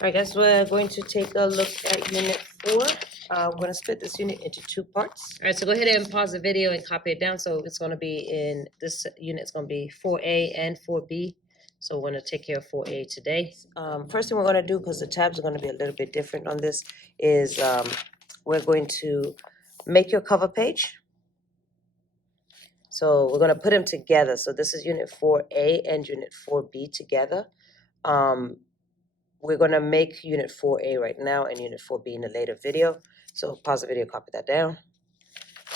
Alright guys, we're going to take a look at unit 4. We're going to split this unit into 2 parts. Alright, so go ahead and pause the video and copy it down. So it's going to be in this unit, it's going to be 4A and 4B. So we're going to take care of 4A today. First thing we're going to do, because the tabs are going to be a little bit different on this, is we're going to make your cover page. So we're going to put them together. So this is unit 4A and unit 4B together. We're going to make unit 4A right now and unit 4B in a later video. So pause the video, copy that down.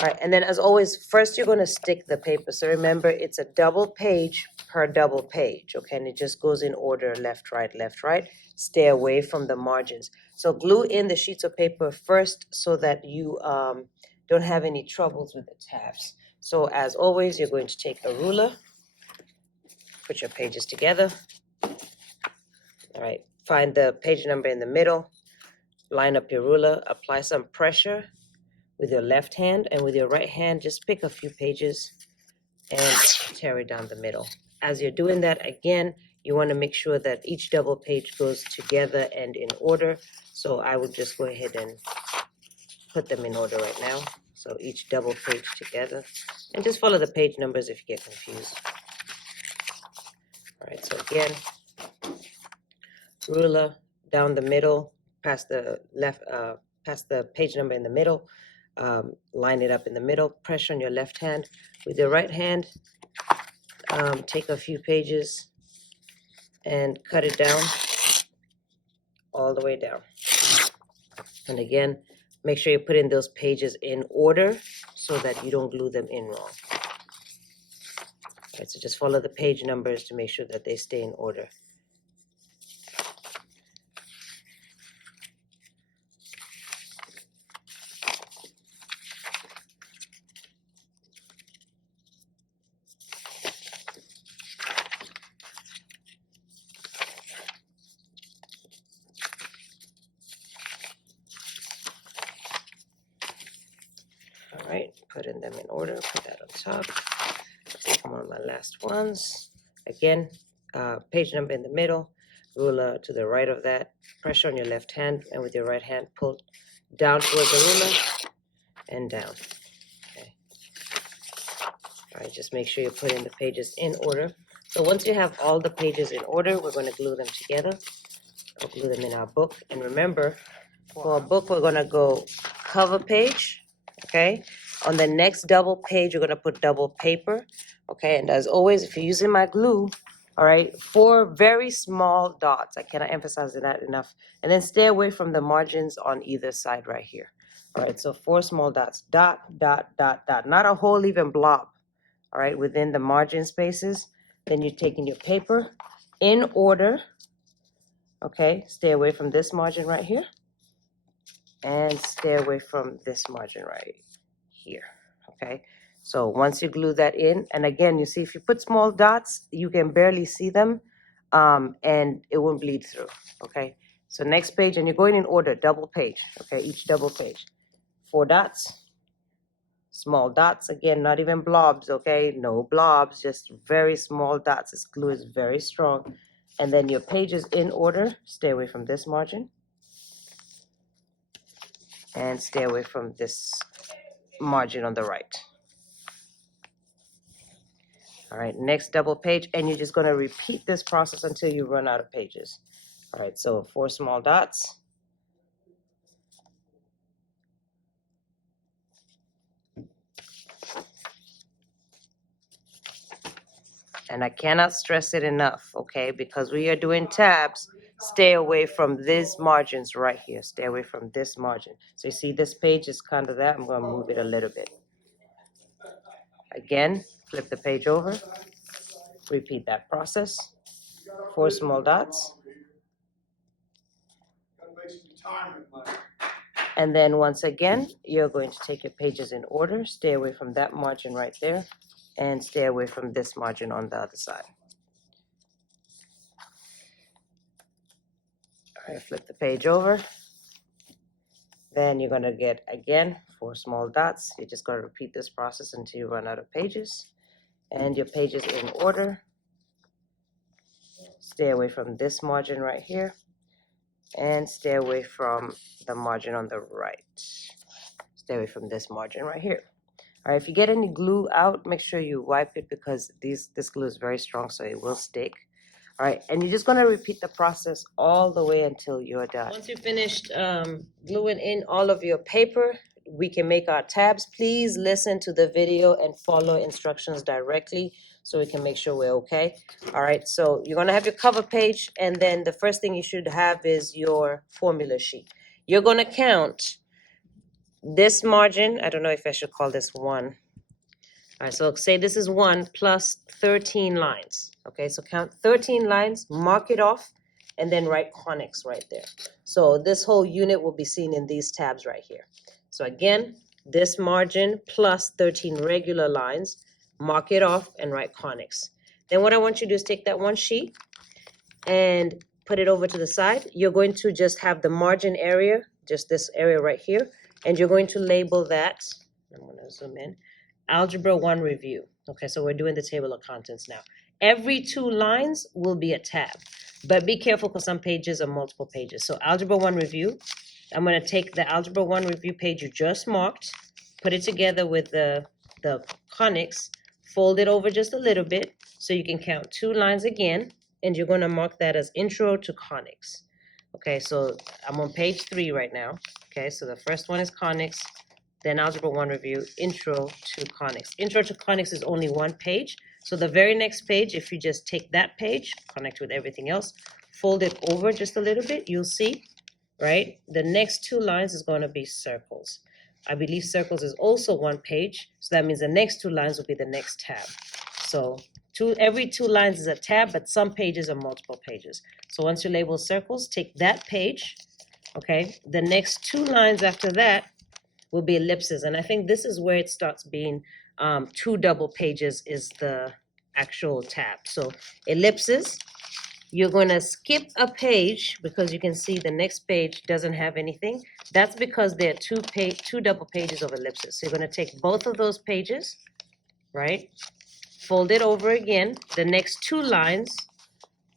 All right, and then as always, first you're going to stick the paper. So remember, it's a double page per double page, okay? And it just goes in order, left, right, left, right. Stay away from the margins. So glue in the sheets of paper first so that you don't have any troubles with the tabs. So as always, you're going to take a ruler, put your pages together. All right. Find the page number in the middle, line up your ruler, apply some pressure with your left hand, and with your right hand, just pick a few pages and tear it down the middle. As you're doing that, again, you want to make sure that each double page goes together and in order. So I would just go ahead and put them in order right now. So each double page together, and just follow the page numbers if you get confused. All right, so again, ruler down the middle, past the left, past the page number in the middle, line it up in the middle, pressure on your left hand. With your right hand, take a few pages and cut it down all the way down. And again, make sure you put in those pages in order so that you don't glue them in wrong. All right, so just follow the page numbers to make sure that they stay in order. All right, putting them in order, put that on top. Take one of my last ones. Again, page number in the middle, ruler to the right of that, pressure on your left hand, and with your right hand, pull down towards the ruler and down. Okay. All right, just make sure you put in the pages in order. So once you have all the pages in order, we're going to glue them together. We'll glue them in our book. And remember, for our book, we're going to go cover page, okay? On the next double page, you're going to put double paper, okay? And as always, if you're using my glue, all right, 4 very small dots. I cannot emphasize that enough. And then stay away from the margins on either side right here. All right, so 4 small dots, dot, dot, dot, dot. Not a whole even blob, all right, within the margin spaces. Then you're taking your paper in order, okay? Stay away from this margin right here. And stay away from this margin right here, okay? So once you glue that in, and again, you see if you put small dots, you can barely see them, and it won't bleed through, okay? So next page, and you're going in order, double page, okay? Each double page. 4 dots, small dots, again, not even blobs, okay? No blobs, just very small dots. This glue is very strong. And then your page is in order. Stay away from this margin. And stay away from this margin on the right. All right, next double page, and you're just going to repeat this process until you run out of pages. All right, so 4 small dots. And I cannot stress it enough, okay, because we are doing tabs, stay away from these margins right here. Stay away from this margin. So you see this page is kind of that. I'm going to move it a little bit. Again, flip the page over. Repeat that process. 4 small dots. And then once again, you're going to take your pages in order. Stay away from that margin right there. And stay away from this margin on the other side. All right, flip the page over. Then you're going to get, again, 4 small dots. You're just going to repeat this process until you run out of pages. And your page is in order. Stay away from this margin right here. and stay away from the margin on the right. Stay away from this margin right here. All right, if you get any glue out, make sure you wipe it because this glue is very strong, so it will stick. All right, and you're just gonna repeat the process all the way until you're done. Once you've finished gluing in all of your paper, we can make our tabs. Please listen to the video and follow instructions directly so we can make sure we're okay. All right, so you're gonna have your cover page, and then the first thing you should have is your formula sheet. You're gonna count this margin. I don't know if I should call this 1. All right, so say this is 1 plus 13 lines. Okay, so count 13 lines, mark it off, and then write conics right there. So this whole unit will be seen in these tabs right here. So again, this margin plus 13 regular lines, mark it off and write conics. Then what I want you to do is take that one sheet and put it over to the side. You're going to just have the margin area, just this area right here, and you're going to label that, I'm gonna zoom in, Algebra 1 review. Okay, so we're doing the table of contents now. Every 2 lines will be a tab, but be careful because some pages are multiple pages. So Algebra 1 review, I'm gonna take the Algebra 1 review page you just marked, put it together with the conics, fold it over just a little bit so you can count 2 lines again, and you're gonna mark that as Intro to Conics. Okay, so I'm on page 3 right now. Okay, so the first one is conics, then Algebra 1 review, Intro to Conics. Intro to Conics is only 1 page. So the very next page, if you just take that page, connect with everything else, fold it over just a little bit, you'll see, right? The next 2 lines is going to be circles. I believe circles is also 1 page. So that means the next 2 lines will be the next tab. So every 2 lines is a tab, but some pages are multiple pages. So once you label circles, take that page, okay? The next 2 lines after that will be ellipses. And I think this is where it starts being 2 double pages is the actual tab. So ellipses, you're going to skip a page because you can see the next page doesn't have anything. That's because there are 2 double pages of ellipses. So you're going to take both of those pages, right? Fold it over again. The next 2 lines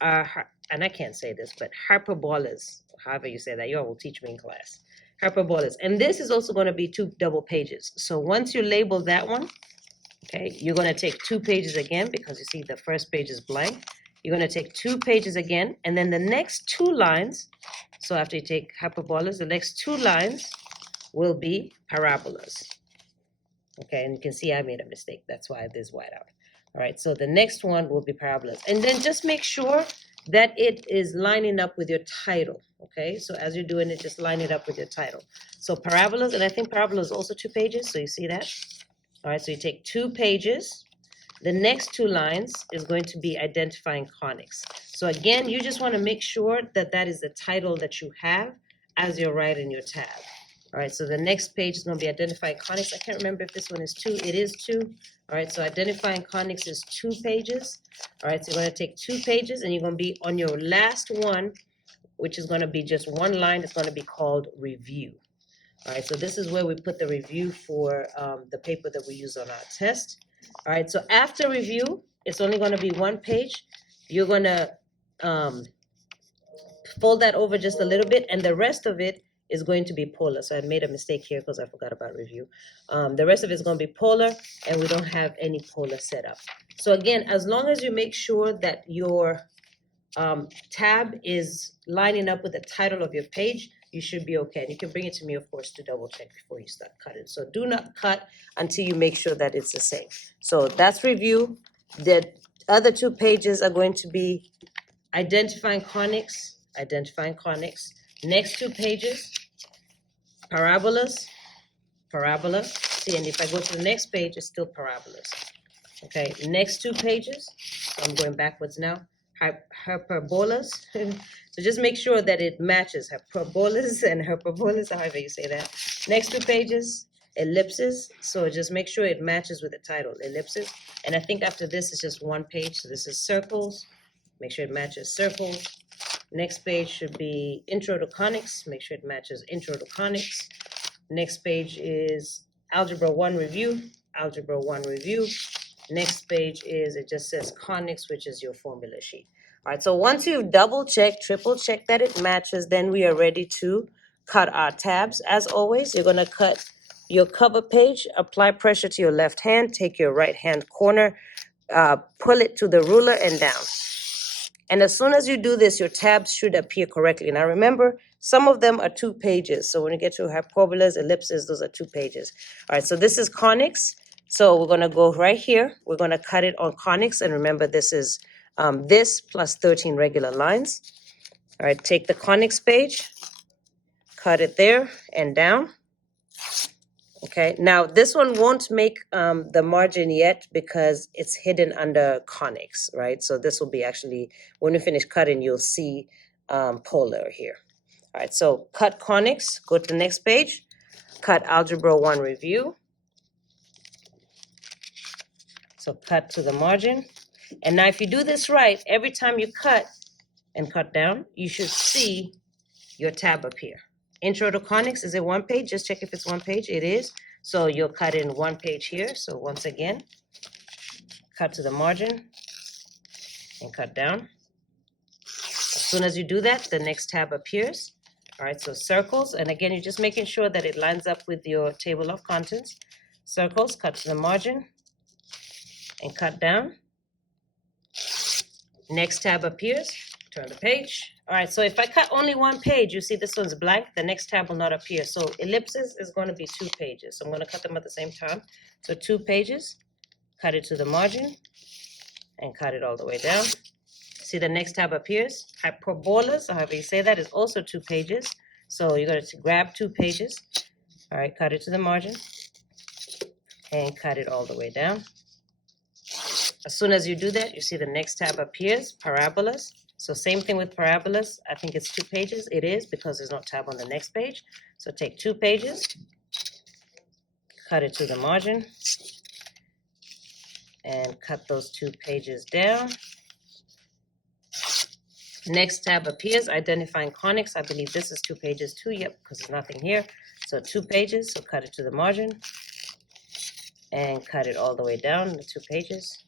are, and I can't say this, but hyperbolas, however you say that, you all will teach me in class. Hyperbolas. And this is also going to be 2 double pages. So once you label that one, okay, you're going to take 2 pages again because you see the first page is blank. You're going to take 2 pages again, and then the next 2 lines, so after you take hyperbolas, the next 2 lines will be parabolas. Okay, and you can see I made a mistake. That's why this white out. All right, so the next one will be parabolas. And then just make sure that it is lining up with your title, okay? So as you're doing it, just line it up with your title. So parabolas, and I think parabolas is also 2 pages, so you see that? All right, so you take 2 pages. The next 2 lines is going to be identifying conics. So again, you just want to make sure that that is the title that you have as you're writing your tab. All right, so the next page is going to be identifying conics. I can't remember if this one is 2. It is 2. All right, so identifying conics is 2 pages. All right, so you're going to take 2 pages and you're going to be on your last one, which is going to be just 1 line. It's going to be called review. All right, so this is where we put the review for the paper that we use on our test. All right, so after review, it's only going to be 1 page. You're going to fold that over just a little bit, and the rest of it is going to be polar. So I made a mistake here because I forgot about review. The rest of it is going to be polar, and we don't have any polar set up. So again, as long as you make sure that your tab is lining up with the title of your page, you should be okay. And you can bring it to me, of course, to double check before you start cutting. So do not cut until you make sure that it's the same. So that's review. The other 2 pages are going to be identifying conics. Next 2 pages, parabolas. See, and if I go to the next page, it's still parabolas. Okay, next 2 pages, I'm going backwards now, hyperbolas. So just make sure that it matches hyperbolas and hyperbolas, however you say that. Next 2 pages, ellipses. So just make sure it matches with the title, ellipses. And I think after this is just 1 page. So this is circles. Make sure it matches circles. Next page should be Intro to Conics. Make sure it matches Intro to Conics. Next page is Algebra 1 review. Algebra 1 review. Next page is, it just says conics, which is your formula sheet. All right, so once you've double checked, triple checked that it matches, then we are ready to cut our tabs. As always, you're gonna cut your cover page, apply pressure to your left hand, take your right hand corner, pull it to the ruler and down. And as soon as you do this, your tabs should appear correctly. Now remember, some of them are 2 pages. So when you get to hyperbolas, ellipses, those are 2 pages. All right, so this is conics. So we're gonna go right here. We're gonna cut it on conics. And remember, this is this plus 13 regular lines. All right, take the conics page, cut it there and down. Okay, now this one won't make the margin yet because it's hidden under conics, right? So this will be actually, when we finish cutting, you'll see polar here. All right, so cut conics, go to the next page, cut Algebra 1 review. So cut to the margin. And now if you do this right, every time you cut and cut down, you should see your tab appear. Intro to conics, is it 1 page? Just check if it's 1 page. It is. So you'll cut in 1 page here. So once again, cut to the margin and cut down. As soon as you do that, the next tab appears. All right, so circles. And again, you're just making sure that it lines up with your table of contents. Circles, cut to the margin and cut down. Next tab appears. Turn the page. All right, so if I cut only 1 page, you see this one's blank, the next tab will not appear. So ellipses is going to be 2 pages. So I'm going to cut them at the same time. So 2 pages, cut it to the margin, and cut it all the way down. See the next tab appears. Hyperbolas, or however you say that, is also 2 pages. So you're going to grab 2 pages. All right, cut it to the margin, and cut it all the way down. As soon as you do that, you see the next tab appears, parabolas. So same thing with parabolas. I think it's 2 pages. It is because there's no tab on the next page. So take 2 pages, cut it to the margin, and cut those 2 pages down. Next tab appears, identifying conics. I believe this is 2 pages too. Yep, because there's nothing here. So 2 pages, so cut it to the margin, and cut it all the way down, the 2 pages.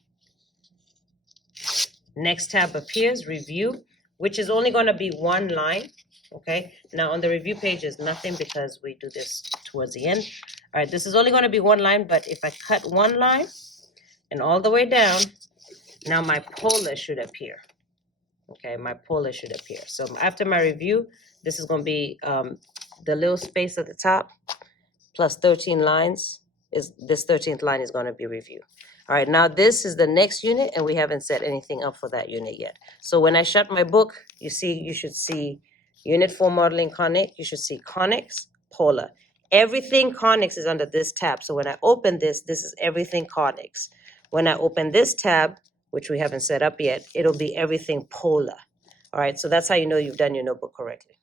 Next tab appears, review, which is only going to be 1 line. Okay, now on the review page is nothing because we do this towards the end. All right, this is only going to be 1 line, but if I cut 1 line and all the way down, now my polar should appear. Okay, my polar should appear. So after my review, this is going to be the little space at the top plus 13 lines. Is this 13th line is going to be review. All right, now this is the next unit, and we haven't set anything up for that unit yet. So when I shut my book, you should see Unit 4 Modeling Conic. You should see conics, polar. Everything conics is under this tab. So when I open this, this is everything conics. When I open this tab, which we haven't set up yet, it'll be everything polar. All right, so that's how you know you've done your notebook correctly.